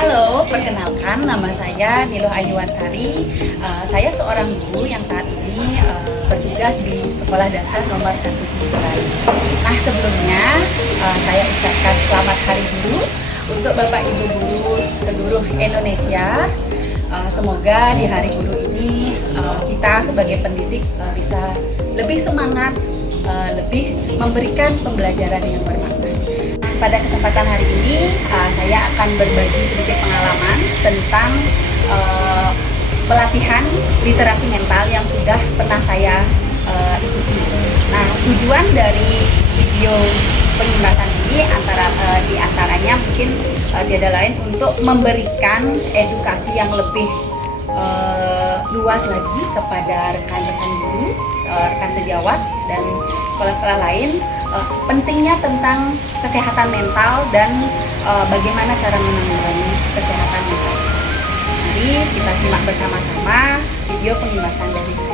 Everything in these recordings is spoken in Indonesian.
Halo, perkenalkan nama saya Niloh Ayuwantari. Saya seorang guru yang saat ini bertugas di Sekolah Dasar Nomor 1 Ciburai. Nah, sebelumnya saya ucapkan selamat Hari Guru untuk Bapak Ibu guru seluruh Indonesia. Semoga di Hari Guru ini kita sebagai pendidik bisa lebih semangat, lebih memberikan pembelajaran yang bermakna. Pada kesempatan hari ini, saya akan berbagi sedikit pengalaman tentang pelatihan literasi mental yang sudah pernah saya ikuti. Nah, tujuan dari video pengimbasan ini di antaranya mungkin tiada lain untuk memberikan edukasi yang lebih luas lagi kepada rekan-rekan guru, rekan sejawat, dan sekolah-sekolah lain pentingnya tentang kesehatan mental dan bagaimana cara menanggulangi kesehatan mental. Mari kita simak bersama-sama video pengimbasan dari saya.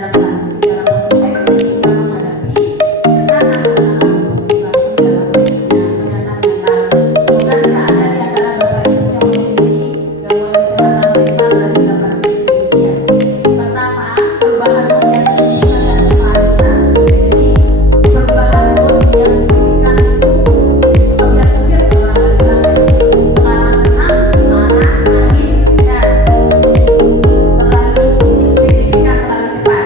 beradaptasi secara positif ketika menghadapi tekanan situasi dalam kesehatan mental. Semoga tidak ada di antara Bapak Ibu yang memiliki gangguan kesehatan mental dan dapat sedikit. Pertama, perubahan mood yang signifikan dan kepanikan. Jadi perubahan mood yang signifikan itu kebiasaan orang bilang sekarang senang, marah, nangis, dan terlalu signifikan, terlalu cepat.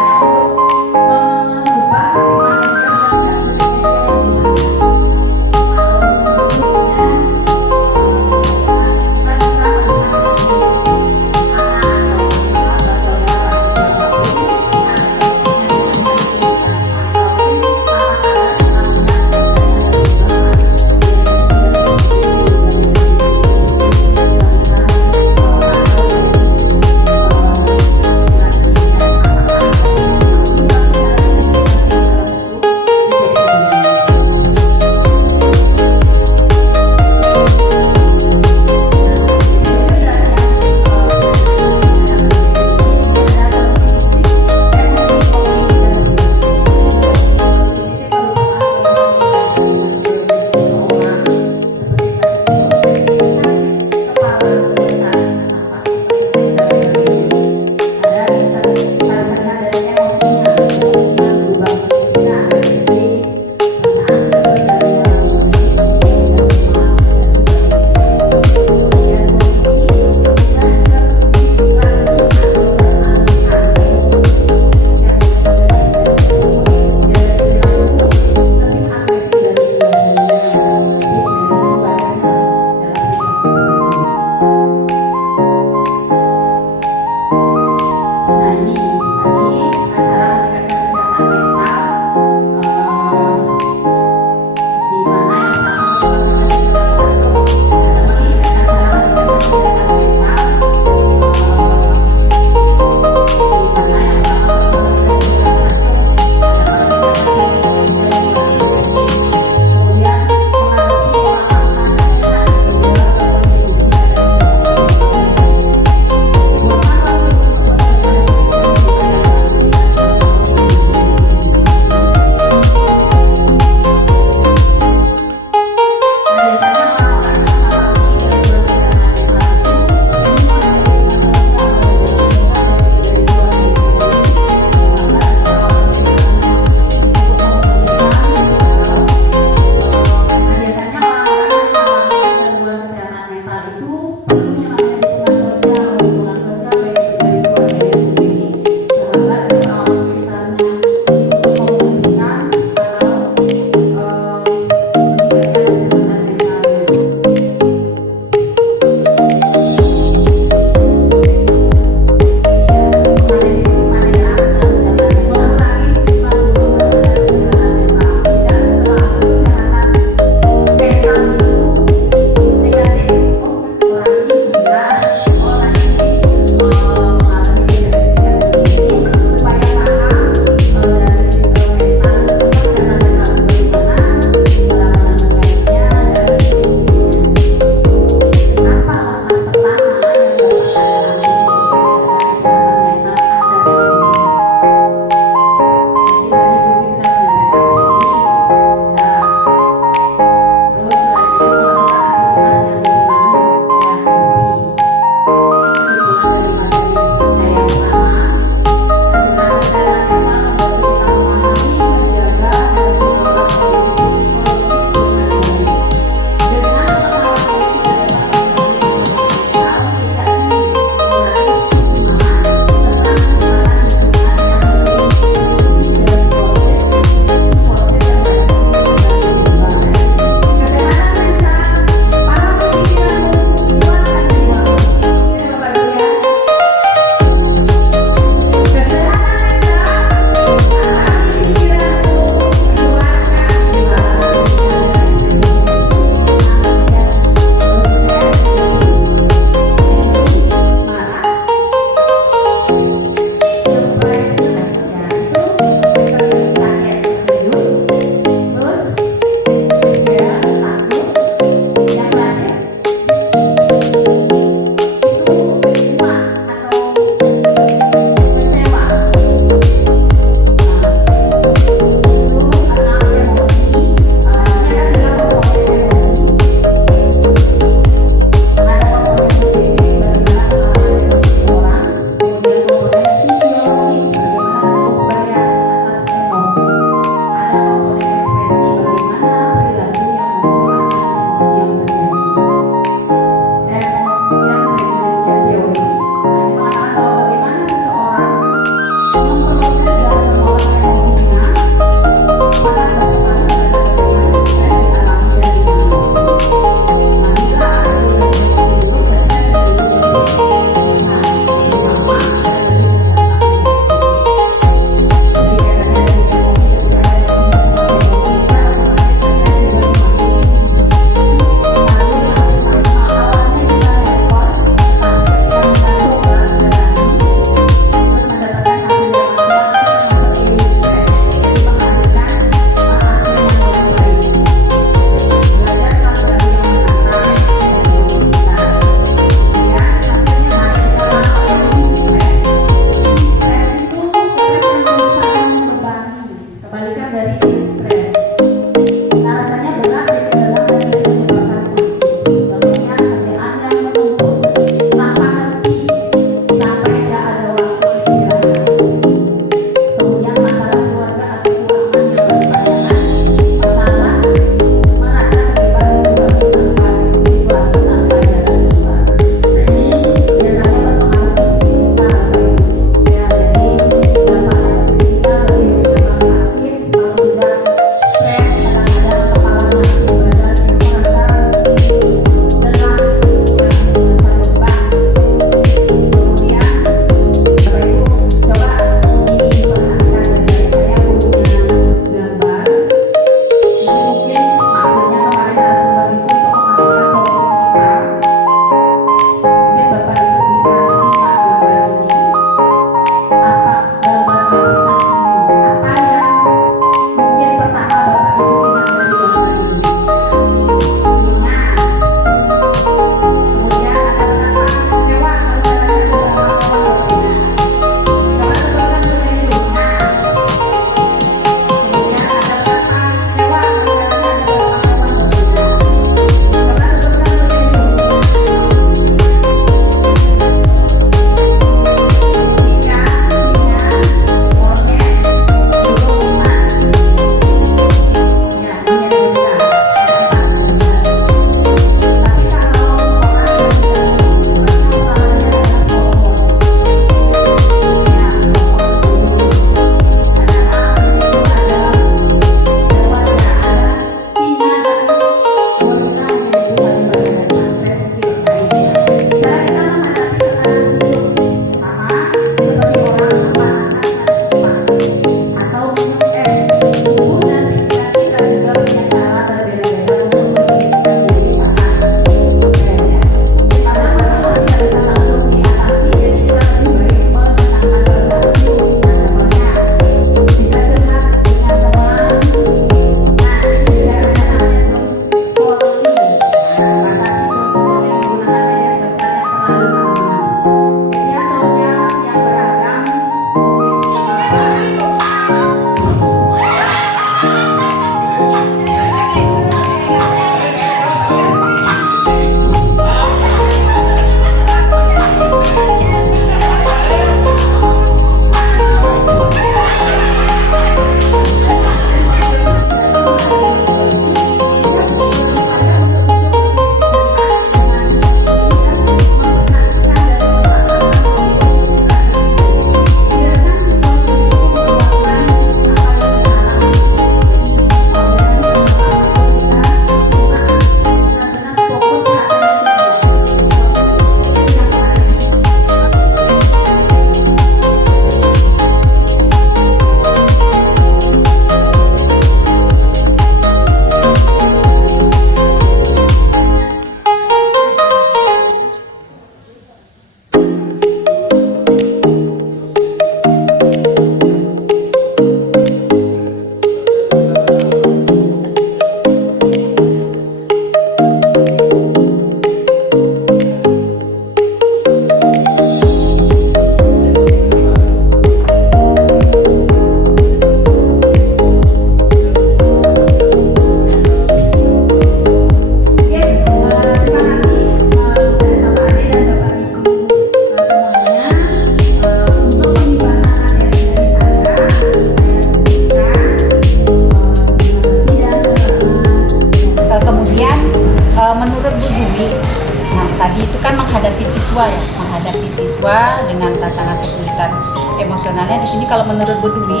siswa dengan tantangan kesulitan emosionalnya. Di sini kalau menurut Bu Dwi,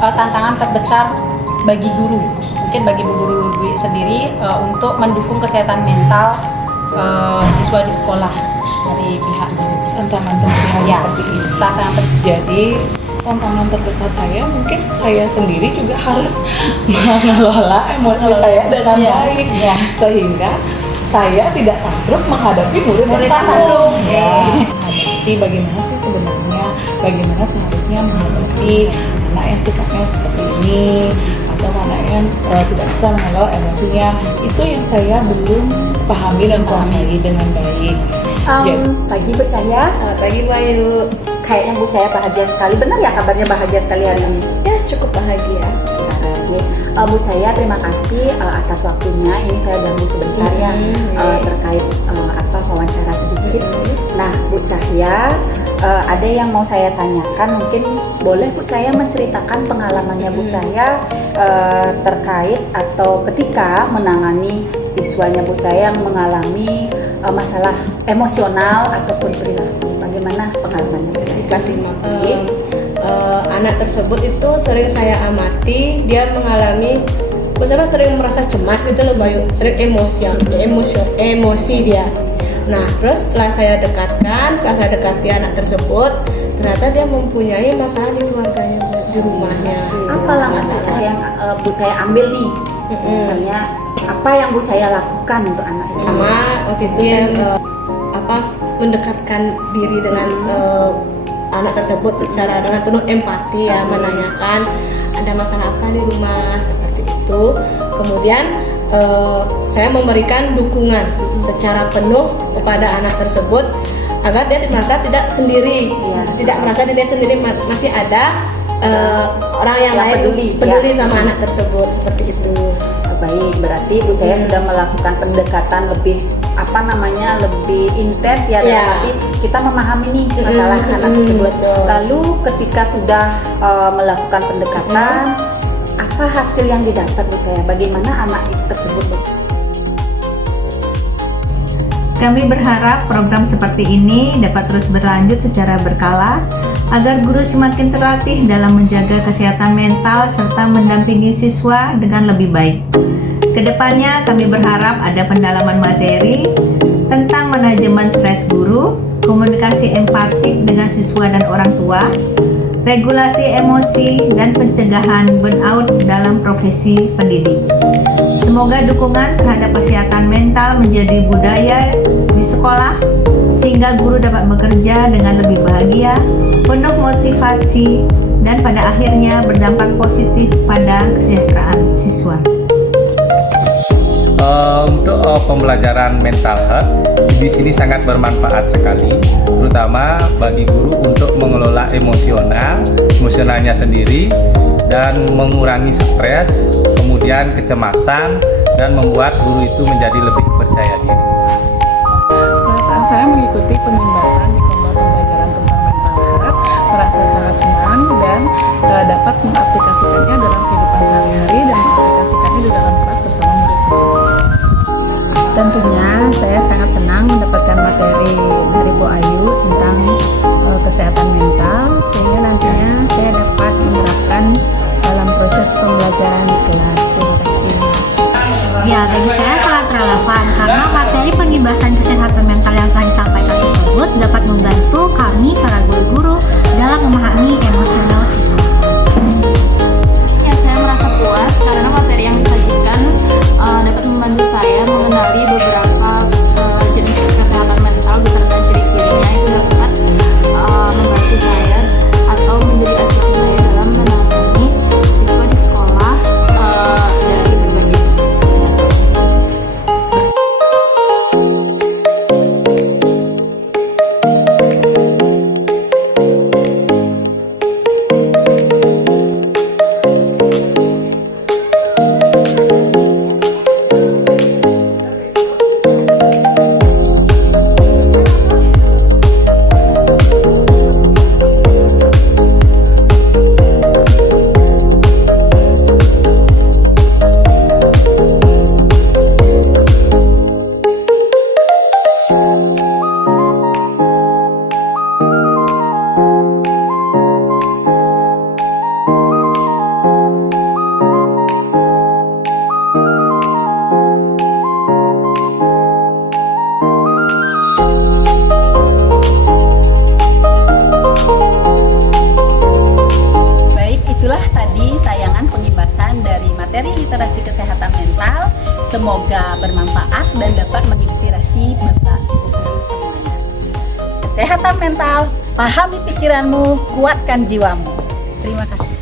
tantangan terbesar bagi guru, mungkin bagi Bu Guru Dwi sendiri untuk mendukung kesehatan mental siswa di sekolah dari pihak guru. Tantangan terbesar Ya, seperti ini. tantangan Jadi tantangan terbesar saya mungkin saya sendiri juga harus mengelola emosi saya dengan Iya, baik, iya. sehingga saya tidak tangkrut menghadapi murid yang Murid tangkrut. tangkrut. Ya, menghadapi bagaimana sih sebenarnya, bagaimana seharusnya menghadapi anak yang sifatnya seperti ini, atau anak yang tidak bisa mengelola emosinya. Itu yang saya belum pahami dan kuasai dengan baik. Jadi, Pagi Bu Cahya, Pagi Bu Ayu. kayaknya Bu Cahya bahagia sekali. Benar ya kabarnya bahagia sekali hari ini? Ya cukup bahagia. Ini Bu Cahya, terima kasih atas waktunya. Ini saya ganggu sebentar ya terkait wawancara sedikit. Nah Bu Cahya, ada yang mau saya tanyakan, mungkin boleh Bu Cahya menceritakan pengalamannya Bu Cahya terkait atau ketika menangani siswanya Bu Cahya yang mengalami masalah emosional ataupun perilaku. Bagaimana pengalamannya Bu Cahya? Di kelas 5 anak tersebut itu sering saya amati, dia mengalami sering merasa cemas gitu loh Bayu, sering emosi dia. Nah terus setelah saya dekati anak tersebut, ternyata dia mempunyai masalah di keluarganya, di rumahnya. Apa langkah Bu Cahya yang Bu Cahya ambil nih? Misalnya apa yang Bu Cahya lakukan untuk anak ini? Pertama waktu itu saya mendekatkan diri dengan anak tersebut secara dengan penuh empati ya, menanyakan ada masalah apa di rumah seperti itu. Kemudian saya memberikan dukungan secara penuh kepada anak tersebut agar dia merasa tidak sendiri, tidak merasa dilihat sendiri, masih ada orang yang lain peduli sama anak tersebut seperti itu. Baik, berarti Bu Cahya sudah melakukan pendekatan lebih lebih intens ya, berarti kita memahami nih masalah anak tersebut. Betul. Lalu ketika sudah melakukan pendekatan, apa hasil yang didapat Bu Cahya? Bagaimana anak tersebut? Kami berharap program seperti ini dapat terus berlanjut secara berkala agar guru semakin terlatih dalam menjaga kesehatan mental serta mendampingi siswa dengan lebih baik. Kedepannya kami berharap ada pendalaman materi tentang manajemen stres guru, komunikasi empatik dengan siswa dan orang tua, regulasi emosi, dan pencegahan burnout dalam profesi pendidik. Semoga dukungan terhadap kesehatan mental menjadi budaya di sekolah sehingga guru dapat bekerja dengan lebih bahagia, penuh motivasi, dan pada akhirnya berdampak positif pada kesejahteraan siswa. Untuk pembelajaran mental health di sini sangat bermanfaat sekali, terutama bagi guru untuk mengelola emosionalnya sendiri dan mengurangi stres, kemudian kecemasan, dan membuat guru itu menjadi lebih percaya diri. perasaan saya mengikuti penyimbasan di kelompok pembelajaran tentang mental health merasa sangat senang dan dapat mengaplikasikannya dalam kehidupan sehari-hari dan mengaplikasikannya di dalam kelas bersama murid-murid. Tentunya saya sangat senang mendapatkan materi dari Bu Ayu tentang kesehatan mental, sehingga nantinya saya dapat menerapkan dalam proses pembelajaran di kelas. Terima kasih. Ya, bagi saya sangat relevan karena materi penghibasan kesehatan mental yang telah disampaikan tersebut dapat membantu kami para guru-guru dalam memahami emosional siswa. Ya, saya merasa puas karena materi yang disajikan dapat membantu saya mengenali beberapa jenis kesehatan mental beserta ciri-cirinya itu dapat membantu saya atau menjadi acuan saya dalam menangani siswa di sekolah dari berbagai jenis. Semoga bermanfaat dan dapat menginspirasi Bapak Ibu guru semuanya. Kesehatan mental, pahami pikiranmu, kuatkan jiwamu. Terima kasih.